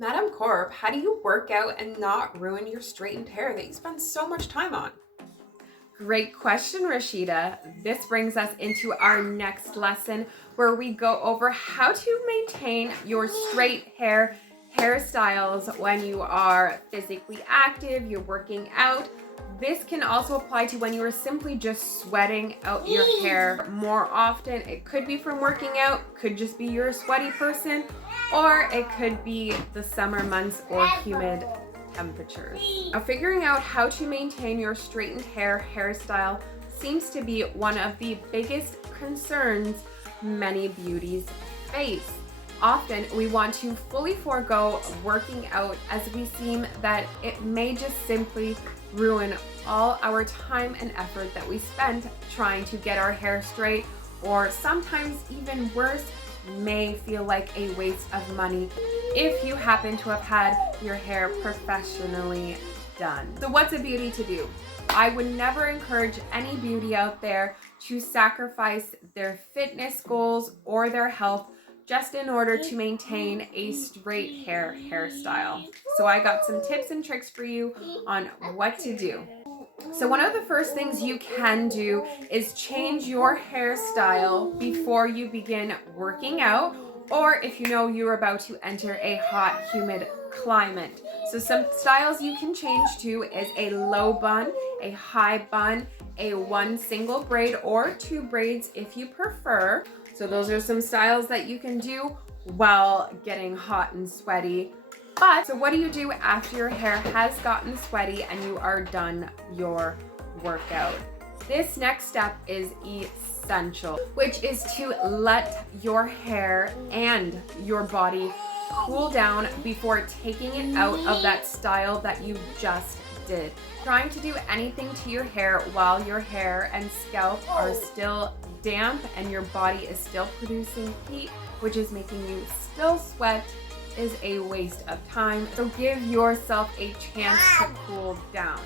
Madam Corp, how do you work out and not ruin your straightened hair that you spend so much time on? Great question, Rashida. This brings us into our next lesson where we go over how to maintain your straight hairstyles when you are physically active, you're working out. This can also apply to when you are simply just sweating out your hair more often. It could be from working out, could just be you're a sweaty person, or it could be the summer months or humid temperatures. Now, figuring out how to maintain your straightened hairstyle seems to be one of the biggest concerns many beauties face. Often we want to fully forego working out as we seem that it may just simply ruin all our time and effort that we spent trying to get our hair straight, or sometimes even worse, may feel like a waste of money if you happen to have had your hair professionally done. So what's a beauty to do? I would never encourage any beauty out there to sacrifice their fitness goals or their health just in order to maintain a straight hairstyle. So I got some tips and tricks for you on what to do. So one of the first things you can do is change your hairstyle before you begin working out, or if you know you're about to enter a hot, humid climate. So some styles you can change to is a low bun, a high bun, a one single braid, or two braids if you prefer. So those are some styles that you can do while getting hot and sweaty. But so what do you do after your hair has gotten sweaty and you are done your workout? This next step is essential, which is to let your hair and your body cool down before taking it out of that style that you just did. Trying to do anything to your hair while your hair and scalp are still damp and your body is still producing heat, which is making you still sweat, is a waste of time. So give yourself a chance to cool down.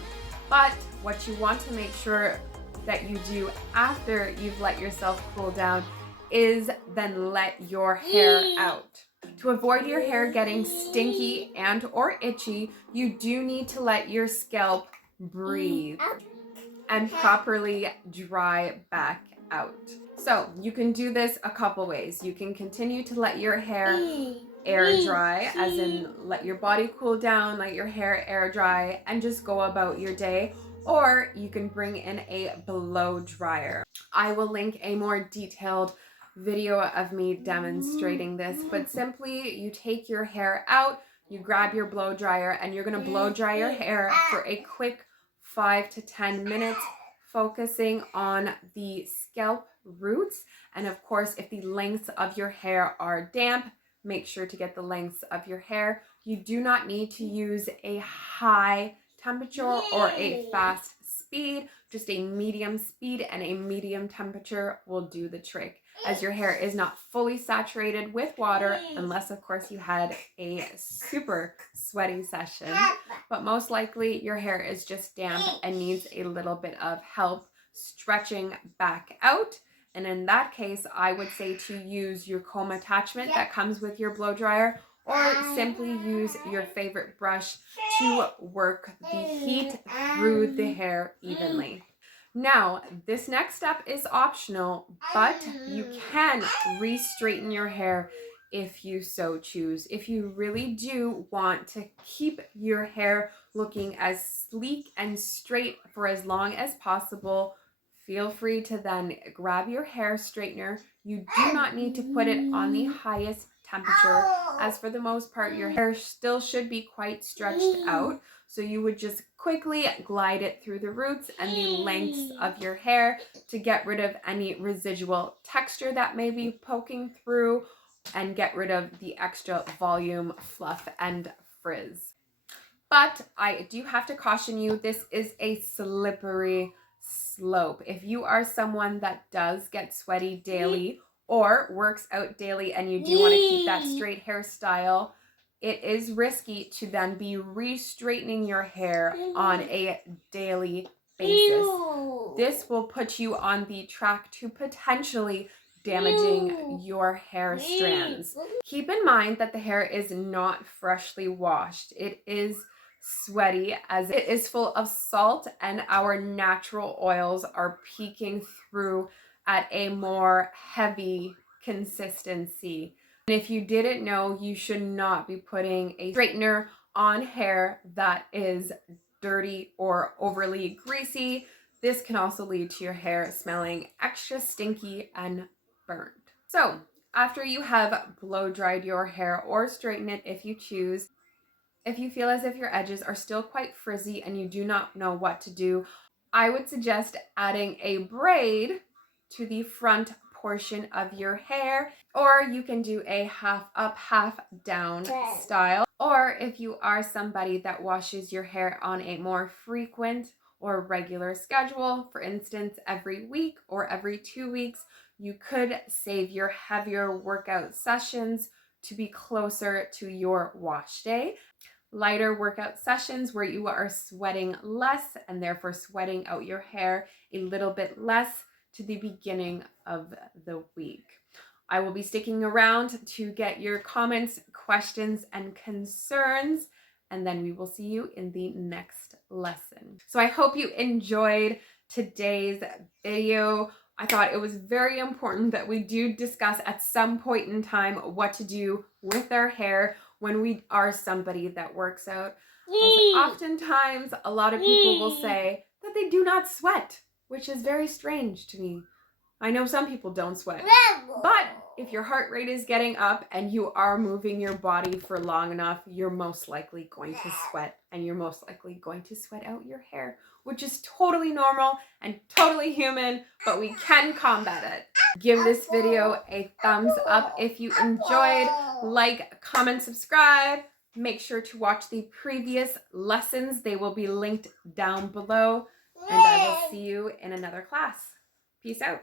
But what you want to make sure that you do after you've let yourself cool down is then let your hair out. To avoid your hair getting stinky and or itchy, you do need to let your scalp breathe and properly dry back out. So you can do this a couple ways. You can continue to let your hair air dry, as in let your body cool down, let your hair air dry, and just go about your day. Or you can bring in a blow dryer. I will link a more detailed video of me demonstrating this, but simply you take your hair out, you grab your blow dryer, and you're gonna blow dry your hair for a quick 5 to 10 minutes, focusing on the scalp roots. And of course, if the lengths of your hair are damp, make sure to get the lengths of your hair. You do not need to use a high temperature or a fast speed. Just a medium speed and a medium temperature will do the trick, as your hair is not fully saturated with water, unless of course you had a super sweaty session. But most likely your hair is just damp and needs a little bit of help stretching back out. And in that case, I would say to use your comb attachment that comes with your blow dryer, or simply use your favorite brush to work the heat through the hair evenly. Now, this next step is optional, but you can re-straighten your hair if you so choose. If you really do want to keep your hair looking as sleek and straight for as long as possible, feel free to then grab your hair straightener. You do not need to put it on the highest temperature, as for the most part your hair still should be quite stretched out. So you would just quickly glide it through the roots and the lengths of your hair to get rid of any residual texture that may be poking through and get rid of the extra volume, fluff, and frizz. But I do have to caution you, this is a slippery slope. If you are someone that does get sweaty daily or works out daily and you do want to keep that straight hairstyle, it is risky to then be re-straightening your hair on a daily basis. This will put you on the track to potentially damaging your hair strands. Keep in mind that the hair is not freshly washed. It is sweaty as it is full of salt, and our natural oils are peeking through at a more heavy consistency. And if you didn't know, you should not be putting a straightener on hair that is dirty or overly greasy. This can also lead to your hair smelling extra stinky and burnt. So after you have blow dried your hair or straighten it if you choose, if you feel as if your edges are still quite frizzy and you do not know what to do, I would suggest adding a braid to the front portion of your hair, or you can do a half up, half down style. Or if you are somebody that washes your hair on a more frequent or regular schedule, for instance, every week or every 2 weeks, you could save your heavier workout sessions to be closer to your wash day. Lighter workout sessions where you are sweating less and therefore sweating out your hair a little bit less to the beginning of the week. I will be sticking around to get your comments, questions, and concerns, and then we will see you in the next lesson. So I hope you enjoyed today's video. I thought it was very important that we do discuss at some point in time what to do with our hair when we are somebody that works out. As oftentimes a lot of people will say that they do not sweat, which is very strange to me. I know some people don't sweat, but if your heart rate is getting up and you are moving your body for long enough, you're most likely going to sweat, and you're most likely going to sweat out your hair, which is totally normal and totally human, but we can combat it. Give this video a thumbs up if you enjoyed. Like, comment, subscribe. Make sure to watch the previous lessons. They will be linked down below, and I will see you in another class. Peace out.